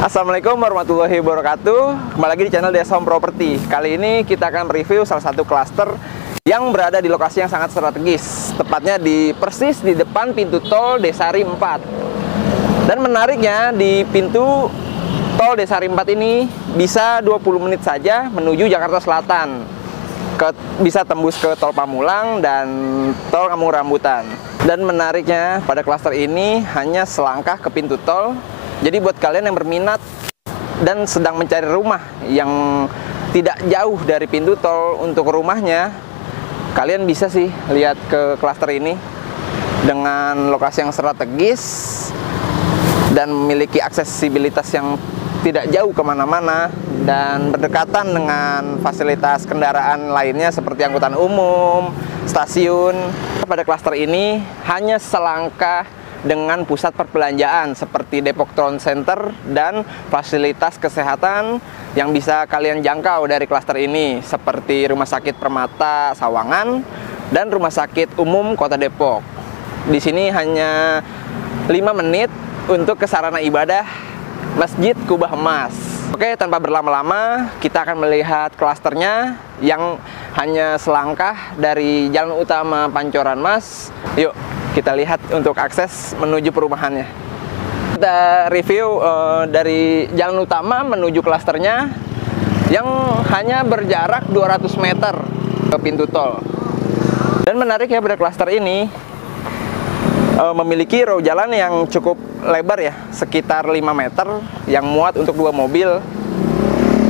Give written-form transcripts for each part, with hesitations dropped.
Assalamualaikum warahmatullahi wabarakatuh. Kembali lagi di channel Desa Home Property. Kali ini kita akan mereview salah satu klaster yang berada di lokasi yang sangat strategis, tepatnya persis di depan pintu tol Desari 4. Dan menariknya, di pintu tol Desari 4 ini bisa 20 menit saja menuju Jakarta Selatan. Bisa tembus ke tol Pamulang dan tol Kampung Rambutan. Dan menariknya, pada klaster ini hanya selangkah ke pintu tol. Jadi buat kalian yang berminat dan sedang mencari rumah yang tidak jauh dari pintu tol untuk rumahnya, kalian bisa sih lihat ke klaster ini dengan lokasi yang strategis dan memiliki aksesibilitas yang tidak jauh kemana-mana dan berdekatan dengan fasilitas kendaraan lainnya seperti angkutan umum, stasiun. Pada klaster ini hanya selangkah dengan pusat perbelanjaan seperti Depok Town Center dan fasilitas kesehatan yang bisa kalian jangkau dari klaster ini seperti Rumah Sakit Permata Sawangan dan Rumah Sakit Umum Kota Depok. Di sini hanya 5 menit untuk ke sarana ibadah Masjid Kubah Emas. Oke, tanpa berlama-lama kita akan melihat klasternya yang hanya selangkah dari jalan utama Pancoran Mas. Yuk kita lihat untuk akses menuju perumahannya. Kita review dari jalan utama menuju klasternya yang hanya berjarak 200 meter ke pintu tol. Dan menarik ya, pada klaster ini memiliki row jalan yang cukup lebar ya, sekitar 5 meter yang muat untuk 2 mobil.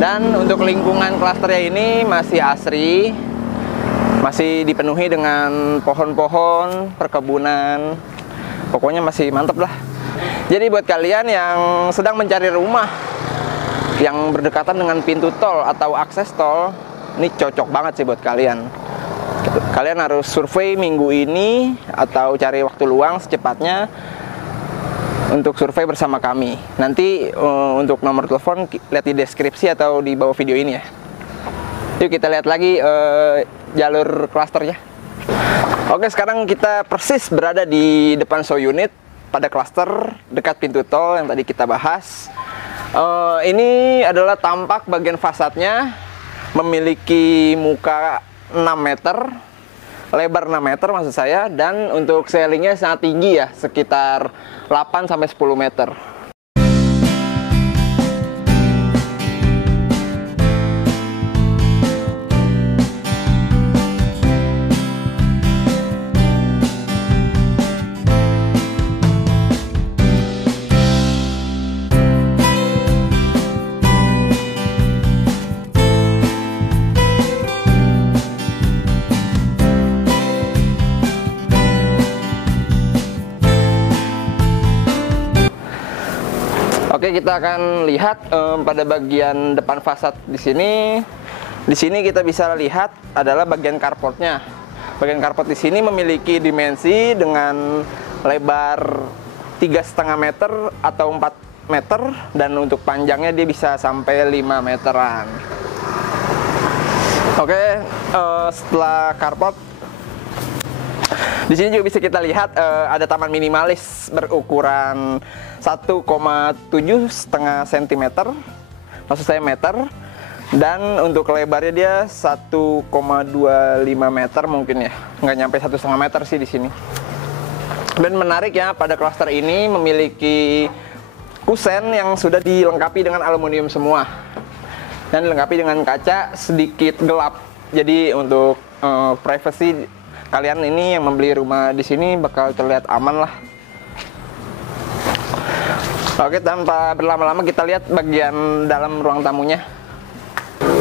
Dan untuk lingkungan klasternya ini masih asri, masih dipenuhi dengan pohon-pohon, perkebunan. Pokoknya masih mantep lah. Jadi buat kalian yang sedang mencari rumah yang berdekatan dengan pintu tol atau akses tol, ini cocok banget sih buat kalian. Kalian harus survei minggu ini atau cari waktu luang secepatnya untuk survei bersama kami. Nanti untuk nomor telepon lihat di deskripsi atau di bawah video ini ya. Yuk kita lihat lagi jalur klasternya. Oke, sekarang kita persis berada di depan show unit pada klaster dekat pintu tol yang tadi kita bahas. Ini adalah tampak bagian fasadnya, memiliki muka 6 meter, lebar 6 meter maksud saya, dan untuk ceilingnya sangat tinggi ya, sekitar 8-10 meter. Oke, kita akan lihat pada bagian depan fasad di sini. Di sini kita bisa lihat adalah bagian carportnya. Bagian carport di sini memiliki dimensi dengan lebar 3,5 meter atau 4 meter, dan untuk panjangnya dia bisa sampai 5 meteran. Oke, setelah carport, di sini juga bisa kita lihat ada taman minimalis berukuran 1,7 cm, maksud saya meter, dan untuk lebarnya dia 1,25 meter mungkin ya, nggak nyampe 1,5 meter sih di sini. Dan menarik ya, pada klaster ini memiliki kusen yang sudah dilengkapi dengan aluminium semua dan dilengkapi dengan kaca sedikit gelap. Jadi untuk privacy kalian ini yang membeli rumah di sini bakal terlihat aman lah. Oke, tanpa berlama-lama kita lihat bagian dalam ruang tamunya.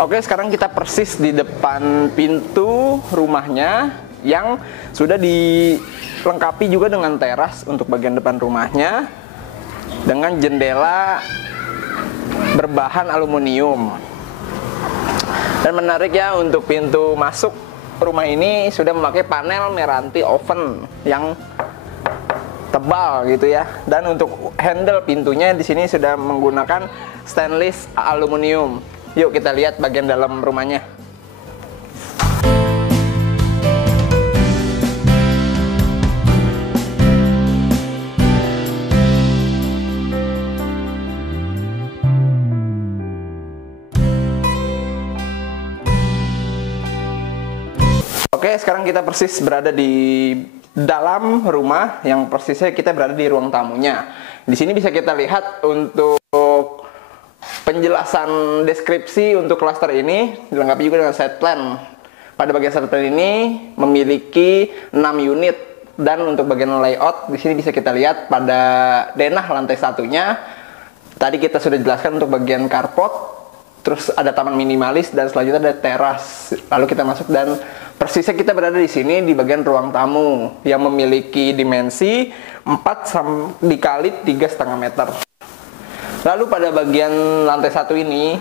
Oke, sekarang kita persis di depan pintu rumahnya yang sudah dilengkapi juga dengan teras untuk bagian depan rumahnya dengan jendela berbahan aluminium. Dan menarik ya, untuk pintu masuk rumah ini sudah memakai panel Meranti oven yang tebal gitu ya. Dan untuk handle pintunya di sini sudah menggunakan stainless aluminium. Yuk kita lihat bagian dalam rumahnya. Oke, sekarang kita persis berada di dalam rumah, yang persisnya kita berada di ruang tamunya. Di sini bisa kita lihat untuk penjelasan deskripsi untuk klaster ini dilengkapi juga dengan set plan. Pada bagian set plan ini memiliki 6 unit, dan untuk bagian layout di sini bisa kita lihat pada denah lantai satunya. Tadi kita sudah jelaskan untuk bagian carport, terus ada taman minimalis, dan selanjutnya ada teras. Lalu kita masuk dan persisnya kita berada di sini di bagian ruang tamu yang memiliki dimensi 4 dikali 3,5 meter. Lalu pada bagian lantai satu ini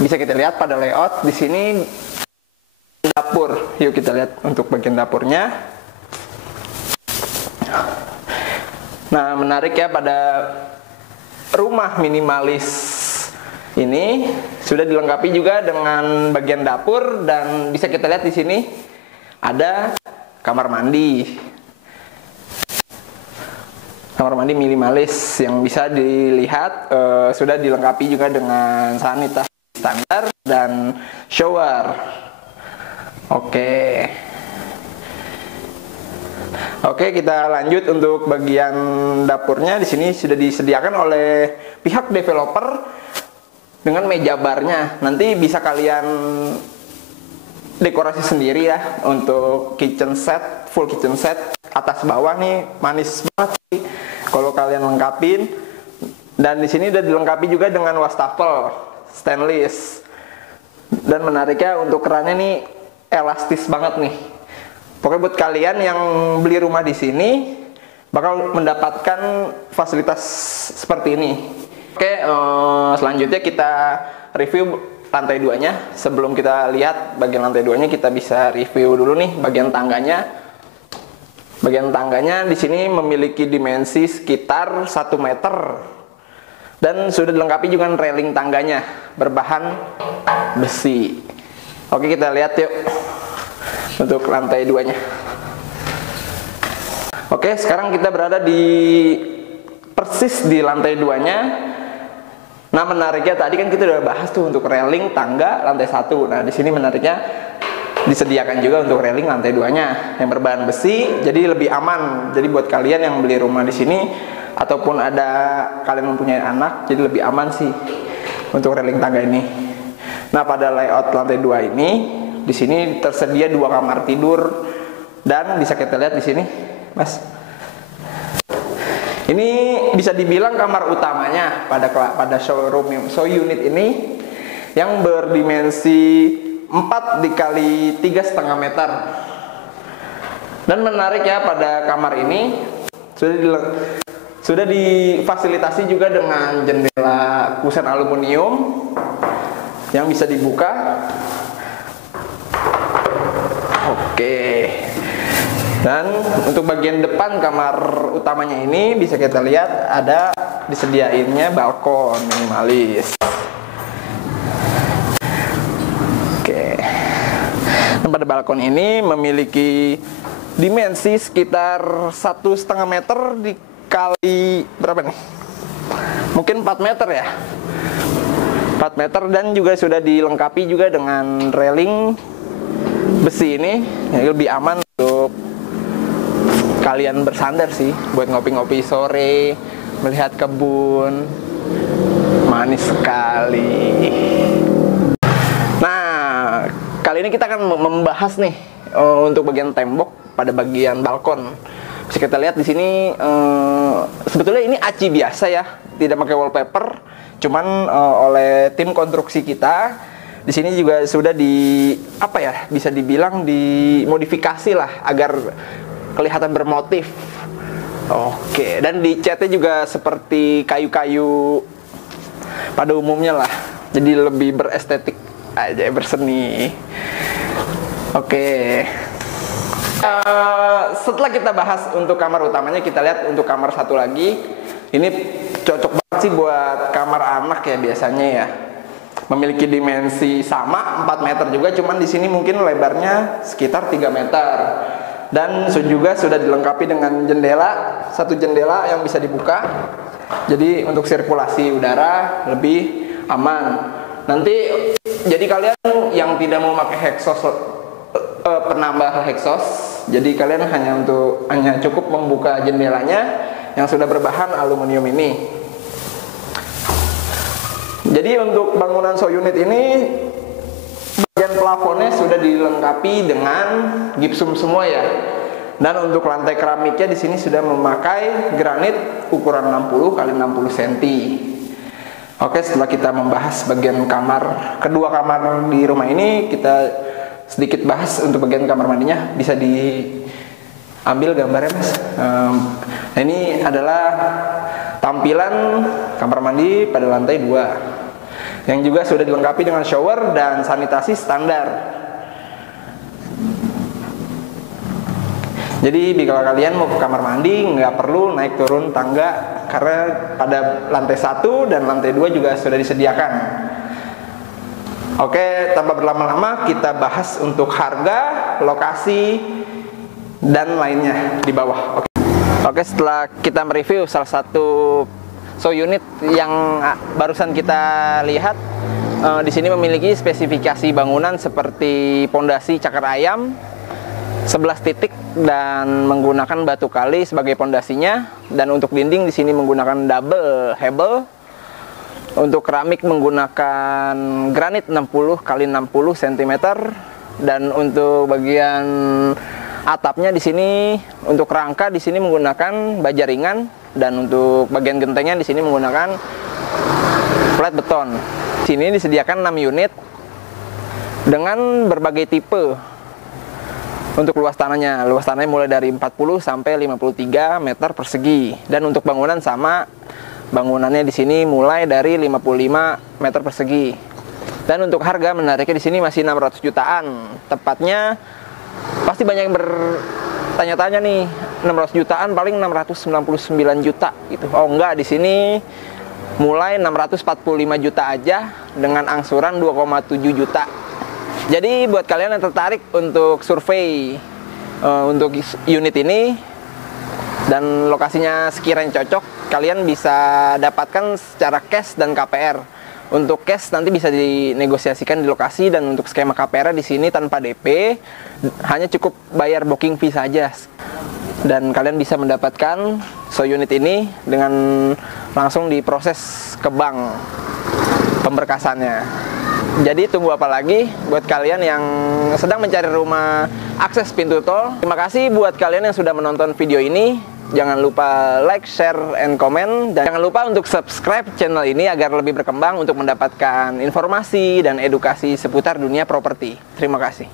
bisa kita lihat pada layout di sini dapur. Yuk kita lihat untuk bagian dapurnya. Nah, menarik ya, pada rumah minimalis ini sudah dilengkapi juga dengan bagian dapur, dan bisa kita lihat di sini ada kamar mandi. Kamar mandi minimalis yang bisa dilihat sudah dilengkapi juga dengan sanitasi standar dan shower. Oke, kita lanjut untuk bagian dapurnya. Di sini sudah disediakan oleh pihak developer dengan meja barnya. Nanti bisa kalian dekorasi sendiri ya untuk kitchen set, full kitchen set atas bawah nih, manis banget sih kalau kalian lengkapin. Dan di sini udah dilengkapi juga dengan wastafel stainless. Dan menariknya untuk kerannya nih elastis banget nih. Pokoknya buat kalian yang beli rumah di sini bakal mendapatkan fasilitas seperti ini. Oke, selanjutnya kita review lantai 2-nya. Sebelum kita lihat bagian lantai 2-nya, kita bisa review dulu nih bagian tangganya. Bagian tangganya di sini memiliki dimensi sekitar 1 meter. Dan sudah dilengkapi juga railing tangganya berbahan besi. Oke, kita lihat yuk untuk lantai 2-nya. Oke, sekarang kita berada persis di lantai 2-nya. Nah, menariknya tadi kan kita udah bahas tuh untuk railing tangga lantai 1. Nah, di sini menariknya disediakan juga untuk railing lantai 2-nya yang berbahan besi, jadi lebih aman. Jadi buat kalian yang beli rumah di sini ataupun ada kalian mempunyai anak, jadi lebih aman sih untuk railing tangga ini. Nah, pada layout lantai 2 ini di sini tersedia 2 kamar tidur, dan bisa kita lihat di sini, Mas. Ini bisa dibilang kamar utamanya pada showroom show unit ini yang berdimensi 4 dikali 3,5 meter. Dan menarik ya, pada kamar ini sudah difasilitasi juga dengan jendela kusen aluminium yang bisa dibuka. Oke. Dan untuk bagian depan kamar utamanya ini bisa kita lihat ada disediainnya balkon minimalis. Oke. Dan pada balkon ini memiliki dimensi sekitar 1,5 meter dikali berapa nih? Mungkin 4 meter ya. 4 meter, dan juga sudah dilengkapi juga dengan railing besi ini yang lebih aman untuk kalian bersandar sih, buat ngopi-ngopi sore, melihat kebun, manis sekali. Nah, kali ini kita akan membahas nih untuk bagian tembok pada bagian balkon. Bisa kita lihat di sini sebetulnya ini aci biasa ya, tidak pakai wallpaper, cuman oleh tim konstruksi kita di sini juga sudah bisa dibilang dimodifikasi lah agar kelihatan bermotif. Oke, dan dicatnya juga seperti kayu-kayu pada umumnya lah, jadi lebih berestetik aja, berseni. Oke. Setelah kita bahas untuk kamar utamanya, kita lihat untuk kamar satu lagi. Ini cocok banget sih buat kamar anak ya biasanya ya. Memiliki dimensi sama 4 meter juga, cuman di sini mungkin lebarnya sekitar 3 meter. Dan juga sudah dilengkapi dengan satu jendela yang bisa dibuka. Jadi untuk sirkulasi udara lebih aman. Nanti jadi kalian yang tidak mau pakai penambah exhaust. Jadi kalian hanya cukup membuka jendelanya yang sudah berbahan aluminium ini. Jadi untuk bangunan show unit ini bagian plafonnya sudah dilengkapi dengan gipsum semua ya. Dan untuk lantai keramiknya di sini sudah memakai granit ukuran 60 x 60 cm. Oke, setelah kita membahas bagian kedua kamar di rumah ini, kita sedikit bahas untuk bagian kamar mandinya. Bisa diambil gambarnya, Mas. Nah, ini adalah tampilan kamar mandi pada lantai 2 yang juga sudah dilengkapi dengan shower dan sanitasi standar. Jadi bila kalian mau ke kamar mandi nggak perlu naik turun tangga, karena pada lantai 1 dan lantai 2 juga sudah disediakan. Oke, tanpa berlama-lama kita bahas untuk harga, lokasi, dan lainnya di bawah. Oke, setelah kita mereview salah satu show unit yang barusan kita lihat, di sini memiliki spesifikasi bangunan seperti pondasi cakar ayam 11 titik dan menggunakan batu kali sebagai pondasinya, dan untuk dinding di sini menggunakan double hebel. Untuk keramik menggunakan granit 60 x 60 cm, dan untuk bagian atapnya di sini untuk rangka di sini menggunakan baja ringan, dan untuk bagian gentengnya di sini menggunakan flat beton. Sini disediakan 6 unit dengan berbagai tipe. Untuk luas tanahnya mulai dari 40 sampai 53 meter persegi, dan untuk bangunan sama, bangunannya di sini mulai dari 55 meter persegi. Dan untuk harga menariknya di sini masih 600 jutaan. Tepatnya pasti banyak yang bertanya-tanya nih, 600 jutaan paling 699 juta gitu. Oh enggak, di sini mulai 645 juta aja dengan angsuran 2,7 juta. Jadi buat kalian yang tertarik untuk survei untuk unit ini dan lokasinya sekiranya cocok, kalian bisa dapatkan secara cash dan KPR. Untuk cash nanti bisa dinegosiasikan di lokasi, dan untuk skema KPR di sini tanpa DP, hanya cukup bayar booking fee saja. Dan kalian bisa mendapatkan show unit ini dengan langsung diproses ke bank pemberkasannya. Jadi tunggu apa lagi buat kalian yang sedang mencari rumah akses pintu tol. Terima kasih buat kalian yang sudah menonton video ini. Jangan lupa like, share, and comment. Dan jangan lupa untuk subscribe channel ini agar lebih berkembang untuk mendapatkan informasi dan edukasi seputar dunia properti. Terima kasih.